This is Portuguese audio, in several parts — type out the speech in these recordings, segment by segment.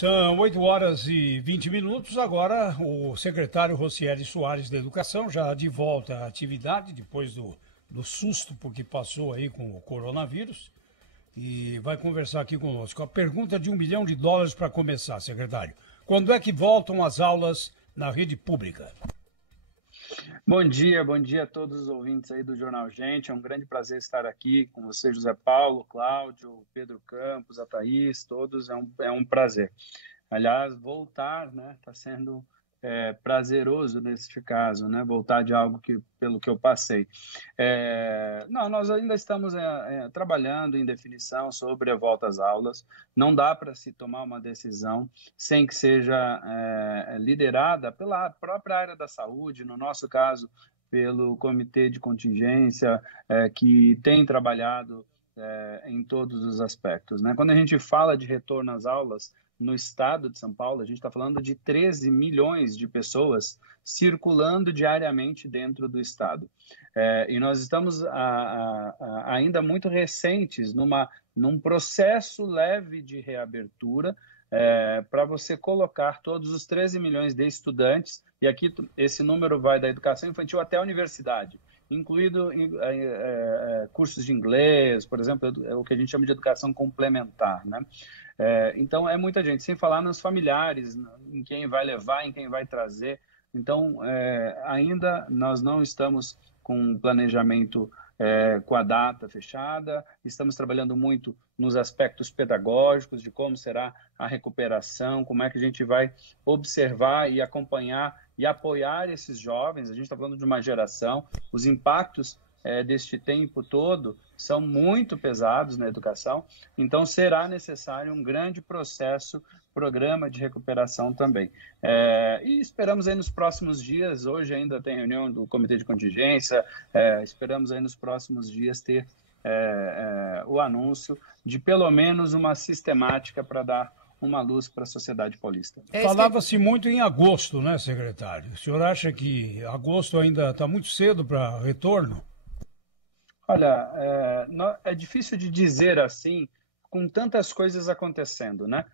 São 8 horas e 20 minutos. Agora, o secretário Rocieli Soares da Educação já de volta à atividade, depois do susto porque passou aí com o coronavírus, e vai conversar aqui conosco. A pergunta de US$ 1 bilhão para começar, secretário. Quando é que voltam as aulas na rede pública? Bom dia a todos os ouvintes aí do Jornal Gente. É um grande prazer estar aqui com você, José Paulo, Cláudio, Pedro Campos, a Thaís, todos. É um prazer. Aliás, voltar, né, está sendo prazeroso neste caso, né, voltar de algo pelo que eu passei. Não, nós ainda estamos trabalhando em definição sobre a volta às aulas. Não dá para se tomar uma decisão sem que seja liderada pela própria área da saúde, no nosso caso, pelo Comitê de Contingência, que tem trabalhado em todos os aspectos, né? Quando a gente fala de retorno às aulas, no estado de São Paulo, a gente está falando de 13 milhões de pessoas circulando diariamente dentro do estado. E nós estamos ainda muito recentes num processo leve de reabertura para você colocar todos os 13 milhões de estudantes, e aqui esse número vai da educação infantil até a universidade, incluído cursos de inglês, por exemplo, o que a gente chama de educação complementar, né? Então, é muita gente, sem falar nos familiares, em quem vai levar, em quem vai trazer. Então, ainda nós não estamos com um planejamento com a data fechada, estamos trabalhando muito nos aspectos pedagógicos, de como será a recuperação, como é que a gente vai observar e acompanhar e apoiar esses jovens. A gente está falando de uma geração, os impactos deste tempo todo são muito pesados na educação, então será necessário um grande programa de recuperação também. E esperamos aí nos próximos dias, hoje ainda tem reunião do Comitê de Contingência, esperamos aí nos próximos dias ter o anúncio de pelo menos uma sistemática para dar uma luz para a sociedade paulista. Falava-se muito em agosto, né, secretário? O senhor acha que agosto ainda está muito cedo para retorno? Olha, é difícil de dizer assim, com tantas coisas acontecendo, né?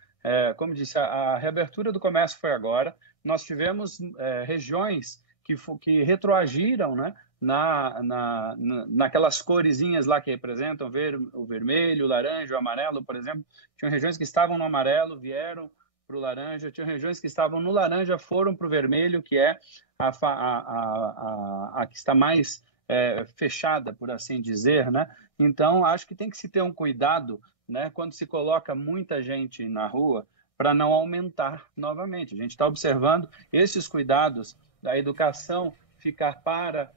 Como disse, a reabertura do comércio foi agora. Nós tivemos regiões que retroagiram, né? Naquelas coresinhas lá que representam o vermelho, o laranja, o amarelo, por exemplo. Tinham regiões que estavam no amarelo, vieram para o laranja. Tinham regiões que estavam no laranja, foram para o vermelho, que é a que está mais fechada, por assim dizer, né? Então, acho que tem que se ter um cuidado, né, quando se coloca muita gente na rua, para não aumentar novamente. A gente está observando esses cuidados da educação ficar para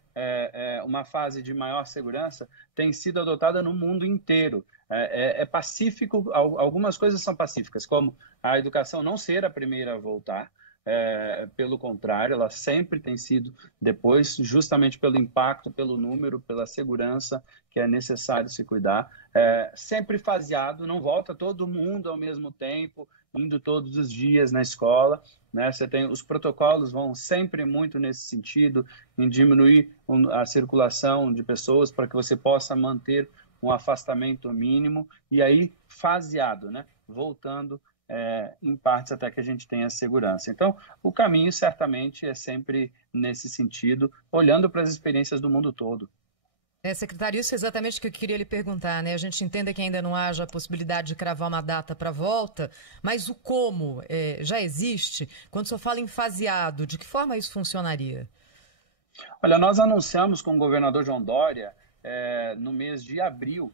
uma fase de maior segurança, tem sido adotada no mundo inteiro. É pacífico, algumas coisas são pacíficas, como a educação não ser a primeira a voltar. Pelo contrário, ela sempre tem sido depois, justamente pelo impacto, pelo número, pela segurança que é necessário se cuidar. Sempre faseado, não volta todo mundo ao mesmo tempo, indo todos os dias na escola, né? Os protocolos vão sempre muito nesse sentido, em diminuir a circulação de pessoas para que você possa manter um afastamento mínimo, e aí faseado, né? Voltando em partes até que a gente tenha segurança. Então, o caminho certamente é sempre nesse sentido, olhando para as experiências do mundo todo. Secretário, isso é exatamente o que eu queria lhe perguntar, né? A gente entende que ainda não haja a possibilidade de cravar uma data para a volta, mas o como já existe? Quando o senhor fala em faseado, de que forma isso funcionaria? Olha, nós anunciamos com o governador João Dória, no mês de abril,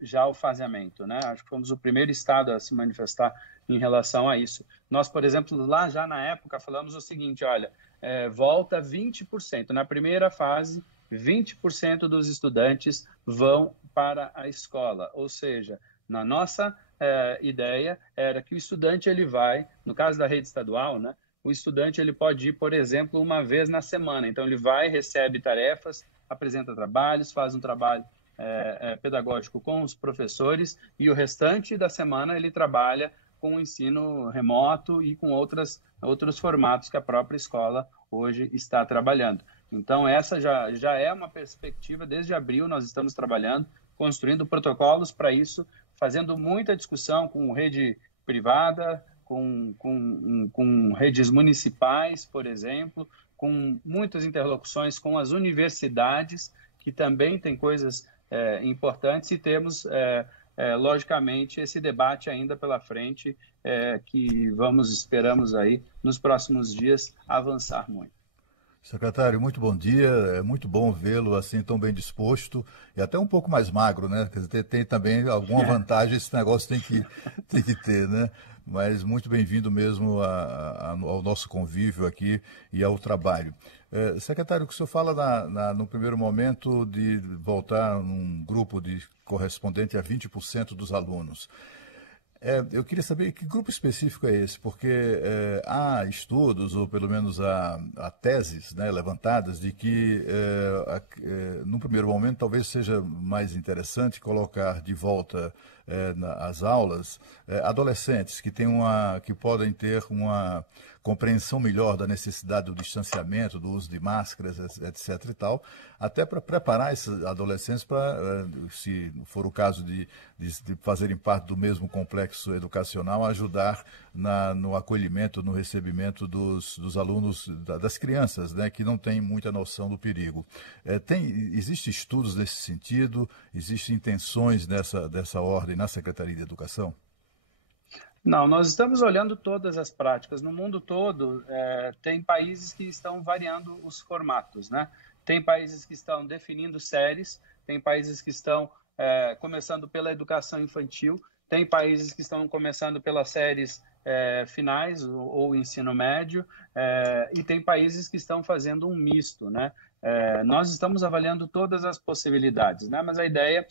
já o faseamento, né? Acho que fomos o primeiro estado a se manifestar em relação a isso. Nós, por exemplo, lá já na época falamos o seguinte, olha, volta 20%. Na primeira fase, 20% dos estudantes vão para a escola, ou seja, na nossa ideia era que o estudante ele vai, no caso da rede estadual, né? O estudante ele pode ir, por exemplo, uma vez na semana. Então ele vai, recebe tarefas, apresenta trabalhos, faz um trabalho pedagógico com os professores, e o restante da semana ele trabalha com o ensino remoto e com outros formatos que a própria escola hoje está trabalhando. Então, essa já é uma perspectiva. Desde abril nós estamos trabalhando, construindo protocolos para isso, fazendo muita discussão com rede privada, com redes municipais, por exemplo, com muitas interlocuções com as universidades, que também têm coisas importantes, e temos, logicamente, esse debate ainda pela frente, que esperamos aí, nos próximos dias, avançar muito. Secretário, muito bom dia. É muito bom vê-lo assim tão bem disposto e até um pouco mais magro, né? Quer dizer, tem também alguma vantagem, esse negócio tem que ter, né? Mas muito bem-vindo mesmo ao nosso convívio aqui e ao trabalho. Secretário, o que o senhor fala no primeiro momento de voltar num grupo de correspondente a 20% dos alunos. Eu queria saber que grupo específico é esse, porque há estudos, ou pelo menos há teses, né, levantadas, de que, num primeiro momento, talvez seja mais interessante colocar de volta às aulas adolescentes que podem ter uma compreensão melhor da necessidade do distanciamento, do uso de máscaras, etc. e tal, até para preparar esses adolescentes para, se for o caso de fazerem parte do mesmo complexo educacional, ajudar no acolhimento, no recebimento dos alunos, das crianças, né, que não têm muita noção do perigo. Existem estudos nesse sentido? Existem intenções dessa ordem na Secretaria de Educação? Não, nós estamos olhando todas as práticas. No mundo todo, tem países que estão variando os formatos, né? Tem países que estão definindo séries, tem países que estão começando pela educação infantil, tem países que estão começando pelas séries finais ou ensino médio, e tem países que estão fazendo um misto, né? Nós estamos avaliando todas as possibilidades, né? Mas a ideia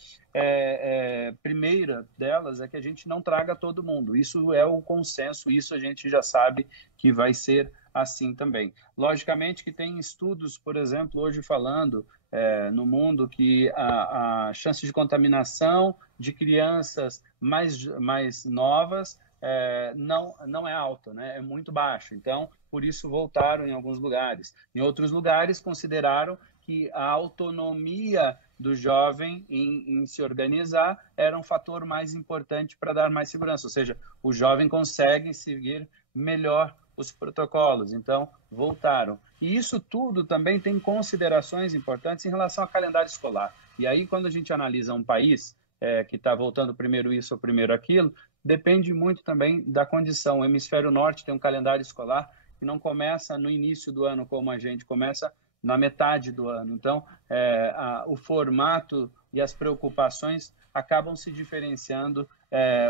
primeira delas é que a gente não traga todo mundo. Isso é o consenso, isso a gente já sabe que vai ser assim também. Logicamente que tem estudos, por exemplo, hoje falando no mundo que a chance de contaminação de crianças mais novas não é alta, né? É muito baixo. Então, por isso voltaram em alguns lugares. Em outros lugares, consideraram que a autonomia do jovem em se organizar era um fator mais importante para dar mais segurança. Ou seja, o jovem consegue seguir melhor os protocolos. Então, voltaram. E isso tudo também tem considerações importantes em relação ao calendário escolar. E aí, quando a gente analisa um país que está voltando primeiro isso ou primeiro aquilo, depende muito também da condição. O hemisfério norte tem um calendário escolar que não começa no início do ano como a gente, começa na metade do ano. Então, o formato e as preocupações acabam se diferenciando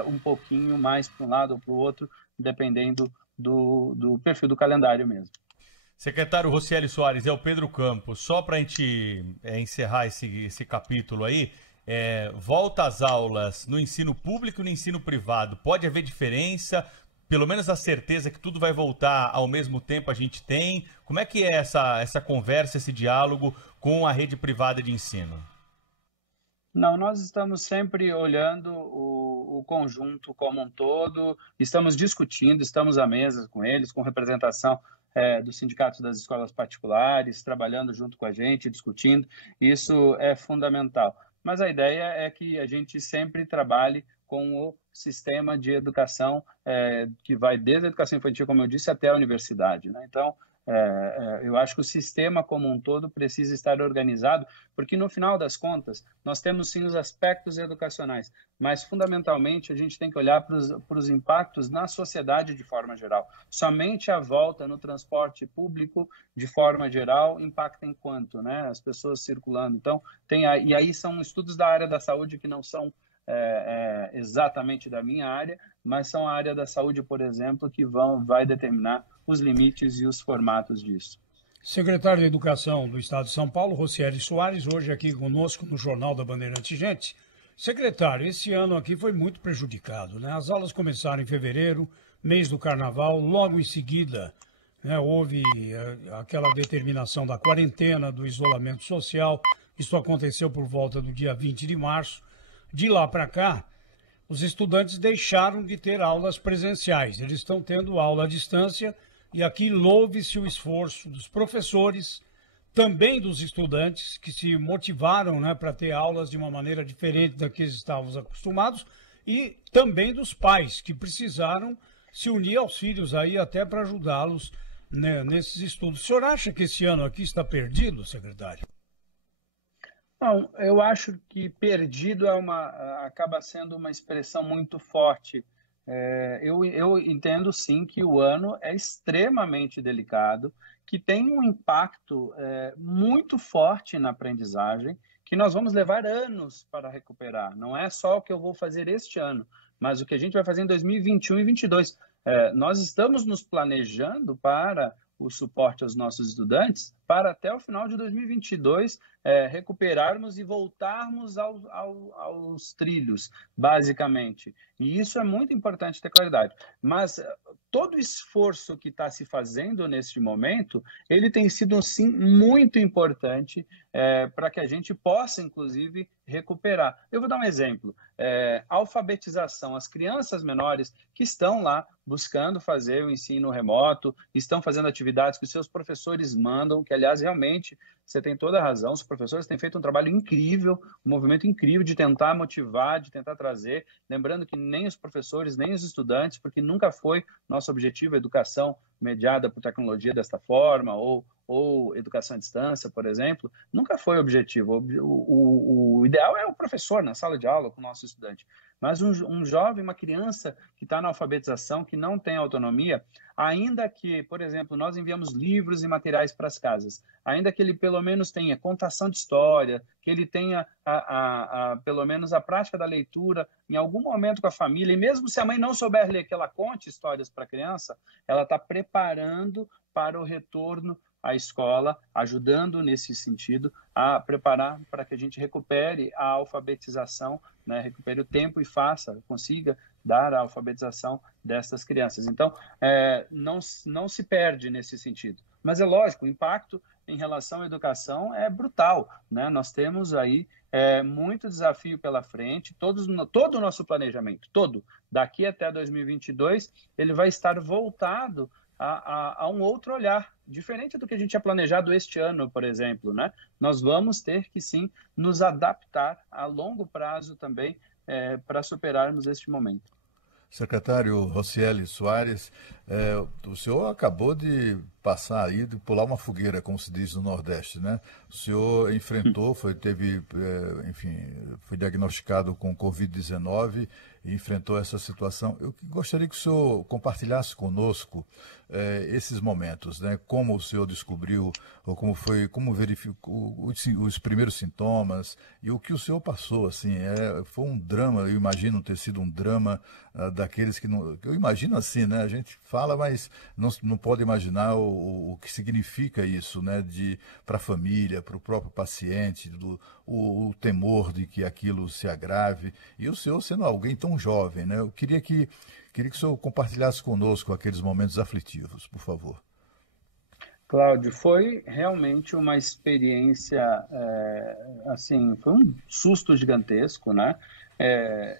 um pouquinho mais para um lado ou para o outro, dependendo do perfil do calendário mesmo. Secretário Rocieli Soares, é o Pedro Campos. Só para a gente encerrar esse capítulo aí, volta às aulas no ensino público e no ensino privado. Pode haver diferença? Pelo menos a certeza que tudo vai voltar ao mesmo tempo a gente tem? Como é que é essa conversa, esse diálogo com a rede privada de ensino? Não, nós estamos sempre olhando o conjunto como um todo, estamos discutindo, estamos à mesa com eles, com representação dos sindicatos das escolas particulares, trabalhando junto com a gente, discutindo, isso é fundamental. Mas a ideia é que a gente sempre trabalhe com o sistema de educação que vai desde a educação infantil, como eu disse, até a universidade, né? Então, eu acho que o sistema como um todo precisa estar organizado, porque no final das contas, nós temos sim os aspectos educacionais, mas fundamentalmente a gente tem que olhar para os impactos na sociedade de forma geral. Somente a volta no transporte público de forma geral impacta em quanto, né? As pessoas circulando. Então, e aí são estudos da área da saúde que não são exatamente da minha área, mas são a área da saúde, por exemplo, que vai determinar os limites e os formatos disso. Secretário de Educação do Estado de São Paulo, Rocieli Soares, hoje aqui conosco no Jornal da Bandeirante Gente. Secretário, esse ano aqui foi muito prejudicado, né? As aulas começaram em fevereiro, mês do Carnaval, logo em seguida, né, houve aquela determinação da quarentena, do isolamento social. Isso aconteceu por volta do dia 20 de março. De lá para cá, os estudantes deixaram de ter aulas presenciais. Eles estão tendo aula à distância e aqui louve-se o esforço dos professores, também dos estudantes que se motivaram, né, para ter aulas de uma maneira diferente da que eles estavam acostumados, e também dos pais que precisaram se unir aos filhos aí até para ajudá-los, né, nesses estudos. O senhor acha que esse ano aqui está perdido, secretário? Não, eu acho que perdido acaba sendo uma expressão muito forte. Eu entendo sim que o ano é extremamente delicado, que tem um impacto muito forte na aprendizagem, que nós vamos levar anos para recuperar. Não é só o que eu vou fazer este ano, mas o que a gente vai fazer em 2021 e 2022. Nós estamos nos planejando para o suporte aos nossos estudantes para até o final de 2022 recuperarmos e voltarmos aos trilhos, basicamente. E isso é muito importante ter claridade. Mas todo o esforço que está se fazendo neste momento, ele tem sido, sim, muito importante para que a gente possa, inclusive, recuperar. Eu vou dar um exemplo. Alfabetização. As crianças menores que estão lá buscando fazer o ensino remoto, estão fazendo atividades que os seus professores mandam, que, aliás, realmente, você tem toda a razão, os professores têm feito um trabalho incrível, um movimento incrível de tentar motivar, de tentar trazer, lembrando que nem os professores, nem os estudantes, porque nunca foi nosso objetivo a educação mediada por tecnologia desta forma, ou educação à distância, por exemplo, nunca foi o objetivo. O ideal é o professor na sala de aula com o nosso estudante. Mas um jovem, uma criança que está na alfabetização, que não tem autonomia, ainda que, por exemplo, nós enviamos livros e materiais para as casas, ainda que ele pelo menos tenha contação de história, que ele tenha pelo menos a prática da leitura em algum momento com a família, e mesmo se a mãe não souber ler, que ela conte histórias para a criança, ela está preparando para o retorno à escola, ajudando nesse sentido a preparar para que a gente recupere a alfabetização, né, recupere o tempo e consiga dar a alfabetização destas crianças. Então, não se perde nesse sentido. Mas é lógico, o impacto em relação à educação é brutal, né? Nós temos aí muito desafio pela frente, todo o nosso planejamento, daqui até 2022, ele vai estar voltado a um outro olhar, diferente do que a gente tinha planejado este ano, por exemplo, né? Nós vamos ter que, sim, nos adaptar a longo prazo também para superarmos este momento. Secretário Rocieli Soares, o senhor acabou de passar aí, de pular uma fogueira, como se diz no Nordeste, né? O senhor enfrentou, foi diagnosticado com Covid-19 e enfrentou essa situação. Eu gostaria que o senhor compartilhasse conosco esses momentos, né? Como o senhor descobriu, ou como verificou os primeiros sintomas e o que o senhor passou, assim, foi um drama, eu imagino ter sido um drama daqueles que não, eu imagino assim, né? A gente fala, mas não pode imaginar o que significa isso, né? Para a família, para o próprio paciente, o temor de que aquilo se agrave. E o senhor sendo alguém tão jovem, né? Eu queria que o senhor compartilhasse conosco aqueles momentos aflitivos, por favor. Cláudio, foi realmente uma experiência, assim, foi um susto gigantesco, né?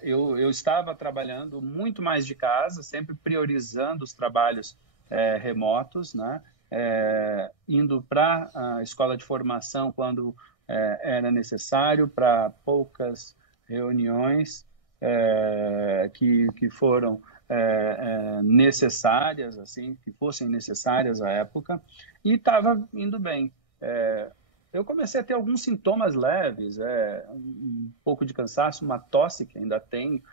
Eu estava trabalhando muito mais de casa, sempre priorizando os trabalhos remotos, né? Indo para a escola de formação quando era necessário, para poucas reuniões que foram necessárias, assim, que fossem necessárias à época, e estava indo bem. Eu comecei a ter alguns sintomas leves, um pouco de cansaço, uma tosse que ainda tenho,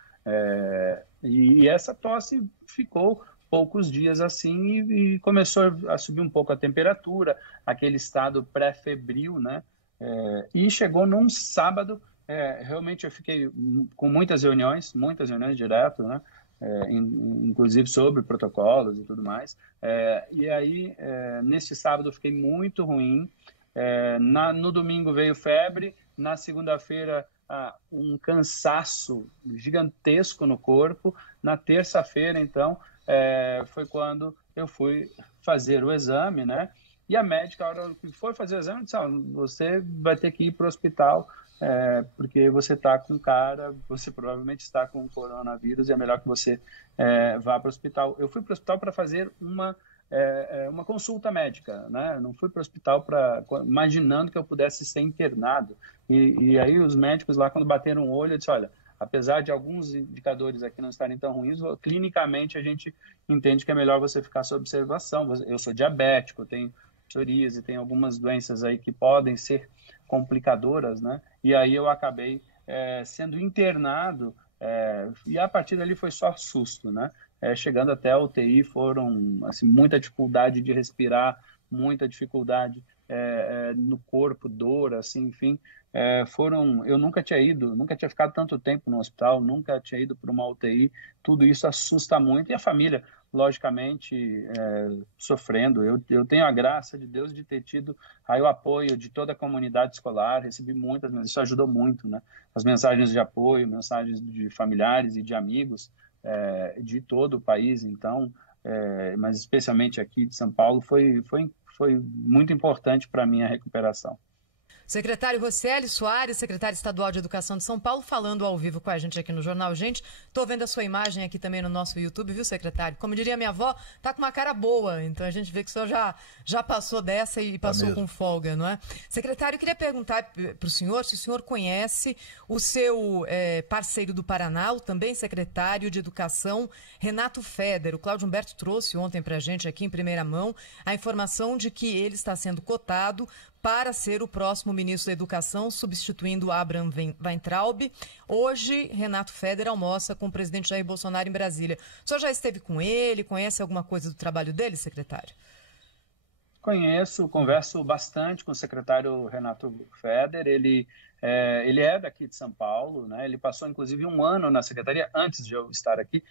e essa tosse ficou poucos dias assim e começou a subir um pouco a temperatura, aquele estado pré-febril, né? E chegou num sábado, realmente eu fiquei com muitas reuniões direto, né? Inclusive sobre protocolos e tudo mais. E aí, nesse sábado eu fiquei muito ruim. No domingo veio febre, na segunda-feira um cansaço gigantesco no corpo, na terça-feira, então, foi quando eu fui fazer o exame, né? E a médica, a hora que foi fazer o exame, disse: você vai ter que ir para o hospital, porque você está você provavelmente está com coronavírus e é melhor que você vá para o hospital. Eu fui para o hospital para fazer uma consulta médica, né? Não fui para o hospital imaginando que eu pudesse ser internado. E aí os médicos lá, quando bateram o olho, eu disse: olha, apesar de alguns indicadores aqui não estarem tão ruins, clinicamente a gente entende que é melhor você ficar sob observação. Eu sou diabético, tenho psoríase, tem algumas doenças aí que podem ser complicadoras, né? E aí eu acabei sendo internado, e a partir dali foi só susto, né? Chegando até a UTI, foram assim, muita dificuldade de respirar, muita dificuldade no corpo, dor, assim, enfim. Eu nunca tinha ficado tanto tempo no hospital, nunca tinha ido para uma UTI, tudo isso assusta muito, e a família, logicamente, sofrendo. Eu tenho a graça de Deus de ter tido aí o apoio de toda a comunidade escolar, recebi muitas, mas isso ajudou muito, né? As mensagens de apoio, mensagens de familiares e de amigos de todo o país, então, mas especialmente aqui de São Paulo, foi muito importante para a minha recuperação. Secretário Rocieli Soares, secretário estadual de Educação de São Paulo, falando ao vivo com a gente aqui no Jornal Gente. Estou vendo a sua imagem aqui também no nosso YouTube, viu, secretário? Como diria minha avó, tá com uma cara boa, então a gente vê que o senhor já passou dessa e passou com folga, não é? Secretário, eu queria perguntar para o senhor se o senhor conhece o seu parceiro do Paraná, o também secretário de Educação, Renato Feder. O Cláudio Humberto trouxe ontem para a gente aqui em primeira mão a informação de que ele está sendo cotado para ser o próximo ministro da Educação, substituindo Abraham Weintraub. Hoje, Renato Feder almoça com o presidente Jair Bolsonaro em Brasília. O senhor já esteve com ele? Conhece alguma coisa do trabalho dele, secretário? Conheço, converso bastante com o secretário Renato Feder. Ele é daqui de São Paulo, né? Ele passou, inclusive, 1 ano na secretaria, antes de eu estar aqui,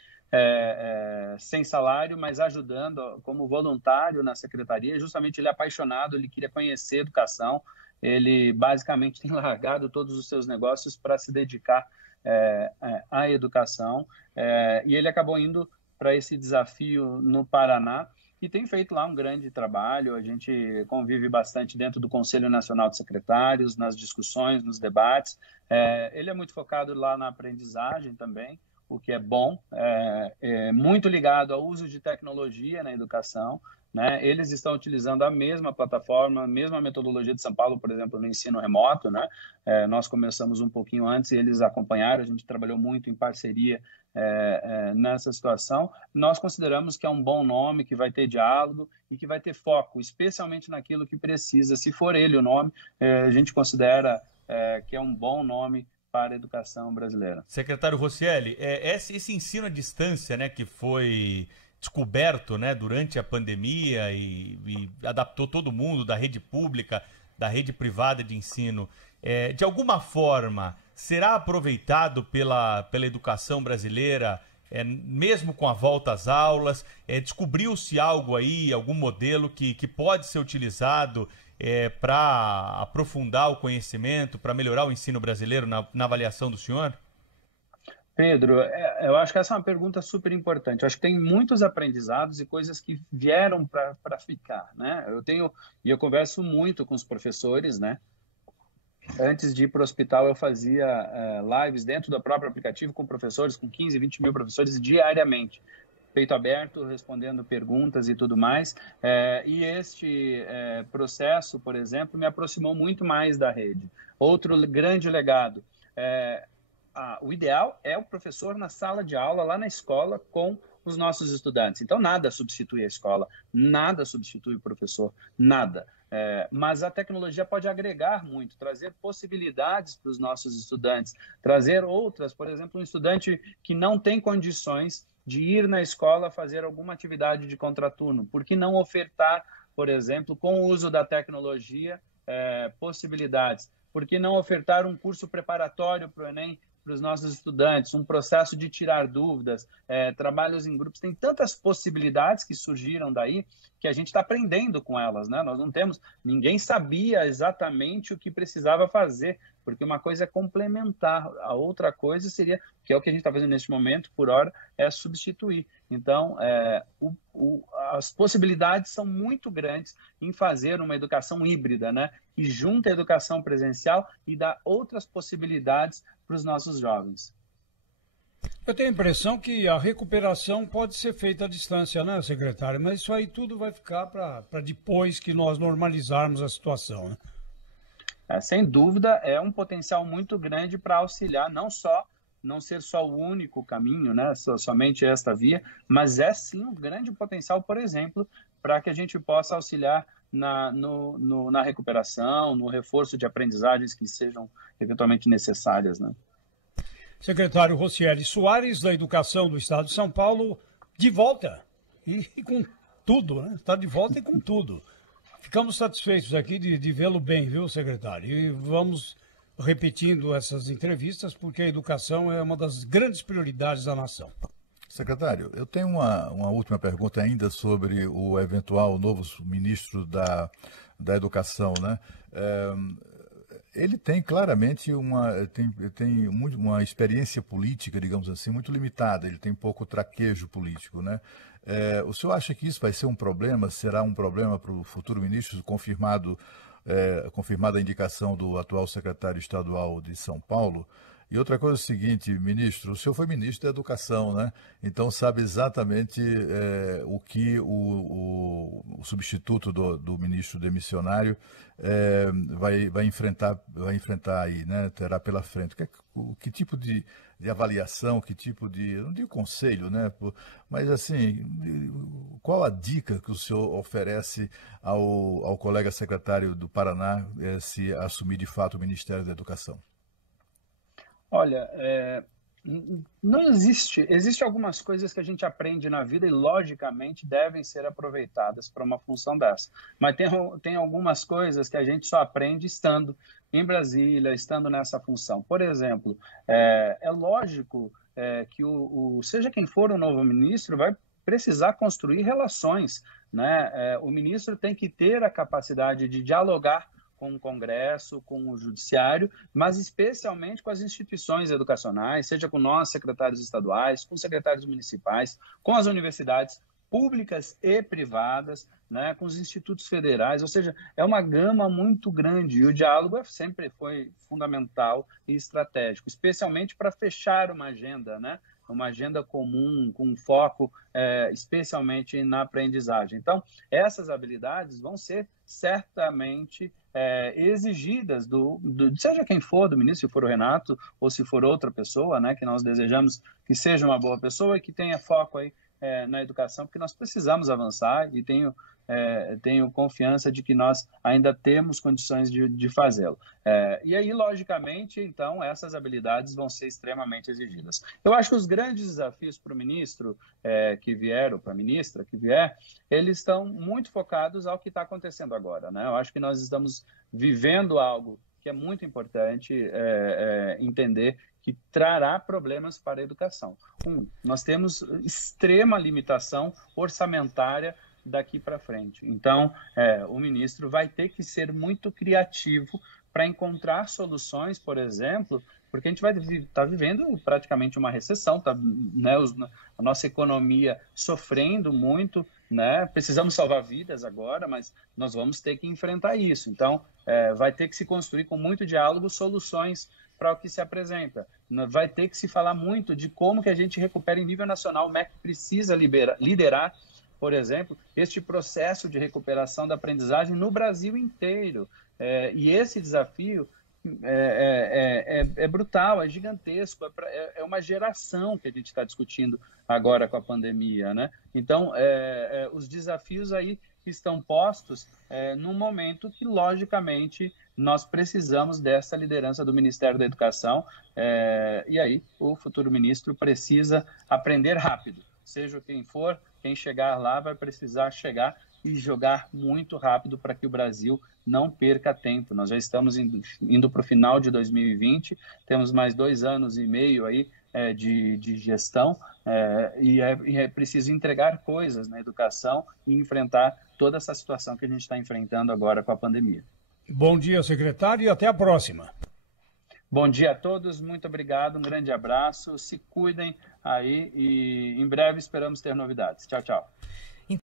sem salário, mas ajudando como voluntário na secretaria. Justamente ele é apaixonado, ele queria conhecer educação, ele basicamente tem largado todos os seus negócios para se dedicar à educação, e ele acabou indo para esse desafio no Paraná e tem feito lá um grande trabalho. A gente convive bastante dentro do Conselho Nacional de Secretários, nas discussões, nos debates. Ele é muito focado lá na aprendizagem também, o que é bom, muito ligado ao uso de tecnologia na educação, né? Eles estão utilizando a mesma plataforma, a mesma metodologia de São Paulo, por exemplo, no ensino remoto, né? Nós começamos um pouquinho antes e eles acompanharam, a gente trabalhou muito em parceria nessa situação. Nós consideramos que é um bom nome, que vai ter diálogo e que vai ter foco, especialmente naquilo que precisa. Se for ele o nome, a gente considera que é um bom nome para a educação brasileira. Secretário Rocieli, esse ensino à distância, né, que foi descoberto, né, durante a pandemia e adaptou todo mundo da rede pública, da rede privada de ensino, de alguma forma será aproveitado pela educação brasileira, mesmo com a volta às aulas? Descobriu-se algo aí, algum modelo que pode ser utilizado para aprofundar o conhecimento, para melhorar o ensino brasileiro na avaliação do senhor? Pedro, eu acho que essa é uma pergunta super importante. Eu acho que tem muitos aprendizados e coisas que vieram para ficar, né? Eu converso muito com os professores, né? Antes de ir para o hospital, eu fazia lives dentro do próprio aplicativo com professores, com 15, 20 mil professores diariamente, peito aberto, respondendo perguntas e tudo mais. E este processo, por exemplo, me aproximou muito mais da rede. Outro grande legado, o ideal é o professor na sala de aula, lá na escola, com os nossos estudantes. Então, nada substitui a escola, nada substitui o professor, nada. Mas a tecnologia pode agregar muito, trazer possibilidades para os nossos estudantes, trazer outras. Por exemplo, um estudante que não tem condições de ir na escola fazer alguma atividade de contraturno, por que não ofertar, por exemplo, com o uso da tecnologia, possibilidades? Por que não ofertar um curso preparatório para o Enem para os nossos estudantes, um processo de tirar dúvidas, trabalhos em grupos? Tem tantas possibilidades que surgiram daí que a gente está aprendendo com elas, né? Ninguém sabia exatamente o que precisava fazer, porque uma coisa é complementar, a outra coisa seria, que é o que a gente está fazendo neste momento, por hora, é substituir. Então, as possibilidades são muito grandes em fazer uma educação híbrida, né? Que junta a educação presencial e dá outras possibilidades para os nossos jovens. Eu tenho a impressão que a recuperação pode ser feita à distância, né, secretário? Mas isso aí tudo vai ficar para depois que nós normalizarmos a situação, né? Sem dúvida, é um potencial muito grande para auxiliar não só não ser só o único caminho, né, somente esta via, mas é sim um grande potencial, por exemplo, para que a gente possa auxiliar na recuperação, no reforço de aprendizagens que sejam eventualmente necessárias, né? Secretário Rocieli Soares, da Educação do Estado de São Paulo, de volta e com tudo, né? Está de volta e com tudo. Ficamos satisfeitos aqui de vê-lo bem, viu, secretário? E vamos repetindo essas entrevistas, porque a educação é uma das grandes prioridades da nação. Secretário, eu tenho uma última pergunta ainda sobre o eventual novo ministro da Educação, né? Ele tem claramente uma experiência política, digamos assim, muito limitada. Ele tem pouco traquejo político, né? O senhor acha que isso vai ser um problema? Será um problema para o futuro ministro, confirmada a indicação do atual secretário estadual de São Paulo? E outra coisa é o seguinte, ministro, o senhor foi ministro da Educação, né? Então sabe exatamente o que o substituto do ministro demissionário vai enfrentar aí, né? Terá pela frente. Que tipo de avaliação, que tipo de, não digo conselho, né? Mas assim, qual a dica que o senhor oferece ao colega secretário do Paraná se assumir de fato o Ministério da Educação? Olha, não existe algumas coisas que a gente aprende na vida e, logicamente, devem ser aproveitadas para uma função dessa. Mas tem algumas coisas que a gente só aprende estando em Brasília, estando nessa função. Por exemplo, é lógico que seja quem for o novo ministro vai precisar construir relações, né? O ministro tem que ter a capacidade de dialogar com o Congresso, com o Judiciário, mas especialmente com as instituições educacionais, seja com nós, secretários estaduais, com secretários municipais, com as universidades públicas e privadas, né, com os institutos federais, ou seja, é uma gama muito grande e o diálogo sempre foi fundamental e estratégico, especialmente para fechar uma agenda, né? Uma agenda comum, com foco especialmente na aprendizagem. Então, essas habilidades vão ser certamente exigidas seja quem for, do ministro, se for o Renato ou se for outra pessoa, né, que nós desejamos que seja uma boa pessoa e que tenha foco aí na educação, porque nós precisamos avançar e tenho confiança de que nós ainda temos condições de fazê-lo. E aí, logicamente, então, essas habilidades vão ser extremamente exigidas. Eu acho que os grandes desafios para o ministro que vier, ou para a ministra que vier, eles estão muito focados ao que está acontecendo agora, né? Eu acho que nós estamos vivendo algo que é muito importante entender que trará problemas para a educação. Nós temos extrema limitação orçamentária daqui para frente. Então, o ministro vai ter que ser muito criativo para encontrar soluções, por exemplo, porque a gente vai estar vivendo praticamente uma recessão, né, a nossa economia sofrendo muito, né, precisamos salvar vidas agora, mas nós vamos ter que enfrentar isso. Então, vai ter que se construir com muito diálogo soluções para o que se apresenta. Vai ter que se falar muito de como que a gente recupera em nível nacional. O MEC precisa liderar, por exemplo, este processo de recuperação da aprendizagem no Brasil inteiro. E esse desafio é brutal, é gigantesco, é uma geração que a gente está discutindo agora com a pandemia, né? Então, os desafios aí estão postos num momento que, logicamente, nós precisamos dessa liderança do Ministério da Educação, e aí o futuro ministro precisa aprender rápido. Seja quem for, quem chegar lá vai precisar chegar e jogar muito rápido para que o Brasil não perca tempo. Nós já estamos indo para o final de 2020, temos mais 2 anos e meio aí de gestão e é preciso entregar coisas na educação e enfrentar toda essa situação que a gente está enfrentando agora com a pandemia. Bom dia, secretário, e até a próxima. Bom dia a todos, muito obrigado, um grande abraço, se cuidem aí e em breve esperamos ter novidades. Tchau, tchau.